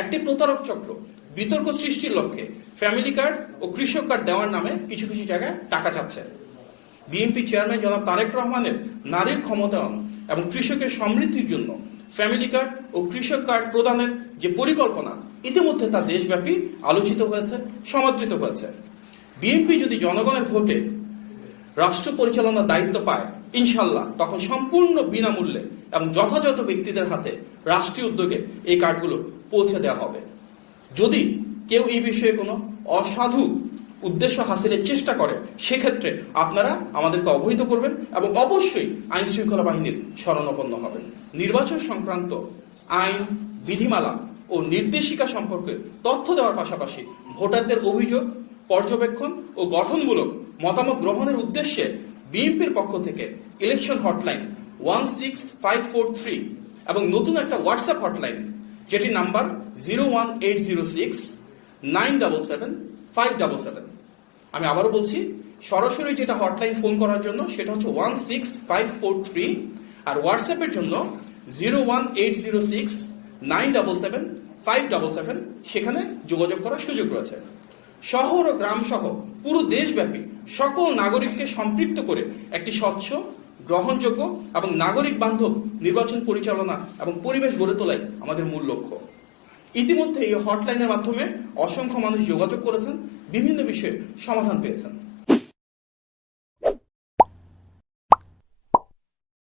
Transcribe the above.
একটি প্রতারক চক্র বিতর্ক সৃষ্টির লক্ষ্যে ফ্যামিলি কার্ড ও কৃষক কার্ড দেওয়ার নামে কিছু কিছু জায়গায় টাকা চাচ্ছে। বিএনপি চেয়ারম্যান জনাব তারেক রহমানের নারীর ক্ষমতায়ন এবং কৃষকের সমৃদ্ধির জন্য ফ্যামিলি কার্ড ও কৃষক কার্ড প্রদানের যে পরিকল্পনা ইতিমধ্যে তা দেশব্যাপী আলোচিত হয়েছে, সমাদৃত হয়েছে। বিএনপি যদি জনগণের ভোটে রাষ্ট্র পরিচালনার দায়িত্ব পায়, ইনশাল্লাহ তখন সম্পূর্ণ বিনামূল্যে এবং যথাযথ ব্যক্তিদের হাতে রাষ্ট্রীয় উদ্যোগে এই কার্ডগুলো পৌঁছে দেওয়া হবে। যদি কেউ এই বিষয়ে কোনো অসাধু উদ্দেশ্য হাসিলের চেষ্টা করে, সেক্ষেত্রে আপনারা আমাদেরকে অবহিত করবেন এবং অবশ্যই আইন শৃঙ্খলা বাহিনীর শরণাপন্ন হবেন। নির্বাচন সংক্রান্ত আইন, বিধিমালা ও নির্দেশিকা সম্পর্কে তথ্য দেওয়ার পাশাপাশি ভোটারদের অভিযোগ, পর্যবেক্ষণ ও গঠনমূলক মতামত গ্রহণের উদ্দেশ্যে বিএনপির পক্ষ থেকে ইলেকশন হটলাইন 16543 এবং নতুন একটা হোয়াটসঅ্যাপ হটলাইন, যেটির নাম্বার 01806-977-577। আমি আবারও বলছি, সরাসরি যেটা হটলাইন ফোন করার জন্য সেটা হচ্ছে 16543, আর হোয়াটসঅ্যাপের জন্য 01806-977-577। সেখানে যোগাযোগ করার সুযোগ রয়েছে। শহর ও গ্রাম সহ পুরো দেশব্যাপী সকল নাগরিককে সম্পৃক্ত করে একটি স্বচ্ছ, গ্রহণযোগ্য এবং নাগরিক বান্ধব নির্বাচন পরিচালনা এবং পরিবেশ গড়ে তোলাই আমাদের মূল লক্ষ্য। ইতিমধ্যে এই হটলাইনের মাধ্যমে অসংখ্য মানুষ যোগাযোগ করেছেন, বিভিন্ন বিষয়ে সমাধান পেয়েছেন।